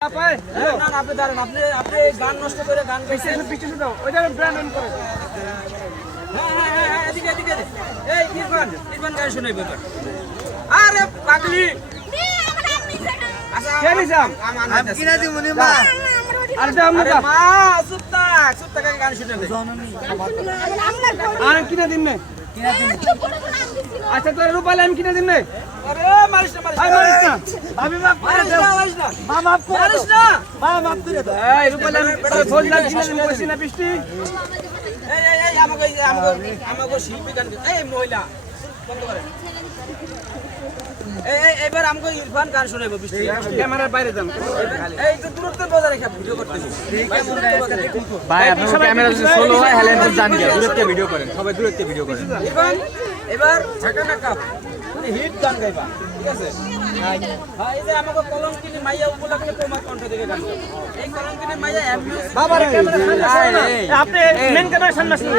আপনি দাঁড়ান, আপনি গান নষ্ট করে গান গাইছেন। হ্যাঁ, এদিকে এই ইরফান গান শোনাই ব্যাপার। আরে পাগলি গান শুনাবে। কিনা দিন আচ্ছা তোর রূপালে আমি কিনা দিন নে। আরে মারিস না আমি মাফ করে দাও মা মাফ করে মারিস না। এই রূপালে আমি বললাম কিনা দিন কইছি না বৃষ্টি। এই আমাকে শিল্পী গান এই মহিলা বন্ধ করে। এবার আমাকে ইরফান গান শোনাবো বৃষ্টি। ক্যামেরার বাইরে যান। এই তো দূরত্ব বজায় রেখে ভিডিও করতেছি। ভাই আপনি ক্যামেরা যদি স্লো হয় হেলে তো জান গিয়া দূরত্বে ভিডিও করেন, সবাই দূরত্বে ভিডিও করেন। ইরফান এবার ঝাঁকা তুমি হিট গান গাইবা, ঠিক আছে? হ্যাঁ, এই যে আমাকে কলঙ্কিনী মাইয়া উপলক্ষে তোমার কণ্ঠ থেকে গান গাইবা। এই কলঙ্কিনী মাইয়া এমবিএস বাবা রে ক্যামেরা সামনে আসেন না। আপনি মেইন ক্যামেরার সামনে আসেন।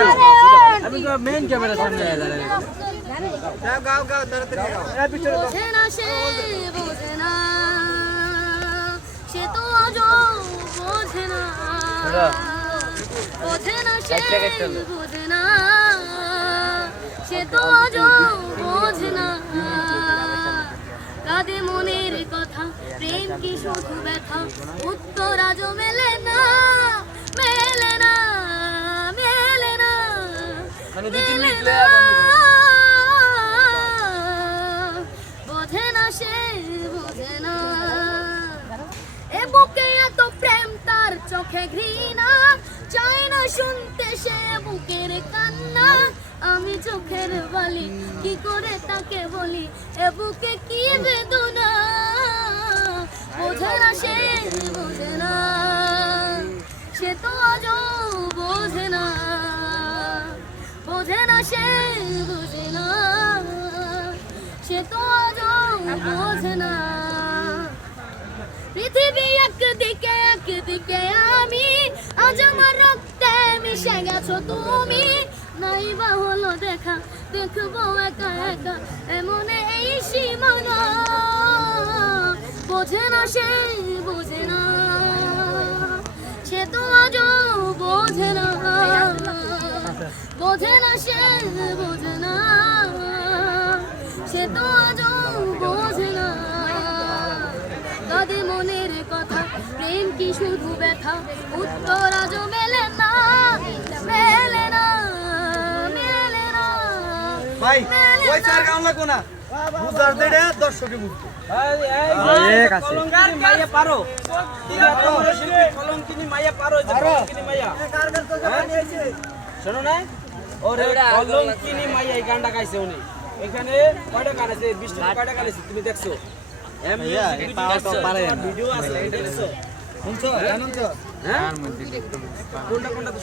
আমি তো মেইন ক্যামেরার সামনে দাঁড়াই। গাও তাড়াতাড়ি গাও। এই পিছনে দাও। বোঝে না সে তো আজও বোঝে না সে তো আজও বোঝে না। কাঁদে মনের কথা, প্রেম কি শুধু ব্যথা, উত্তর আজও মেলে না। বোঝে না সে বোঝে না। এ বুকে এত প্রেম, তার চোখে ঘৃণা, চাই না শুনতে সে বুকের কান্না। আমি চোখের বলি কি করে তাকে বলি, এ বুকে কি বেদনা। বোঝে না সে বোঝে না, সে তো আজও বোঝে না। বোঝে না সে বোঝে না, সে তো আজও বোঝে না। পৃথিবী একদিকে আমি, আজ আমার রক্তে মিশে গেছো তুমি। নাই বা হলো দেখা, দেখবো একা এমনে এই সীমানা। বোঝে না সে বোঝে না, সে তো আজও বোঝে না। বোঝে না সে বোঝে না, সে তো আজও বোঝে না। কাঁদে মনের কথা, প্রেম কি শুধু ব্যথা, উত্তর আজও মেলে না। ভাই ওই চার গান লাগো না। বুঝার দেড়ে দর্শকে বুঝবে। কলঙ্কিনী মাইয়া পারো, কলঙ্কিনী মাইয়া পারো, কলঙ্কিনী মাইয়া শোনো না। ওরে কলঙ্কিনী মাইয়া এই গানটা গাইছে উনি। এখানে কয়টা গান আছে, 20টা কয়টা গান আছে তুমি দেখছো? ভিডিও আছে, দেখছো? শুনছো? হ্যাঁ, কোনটা তো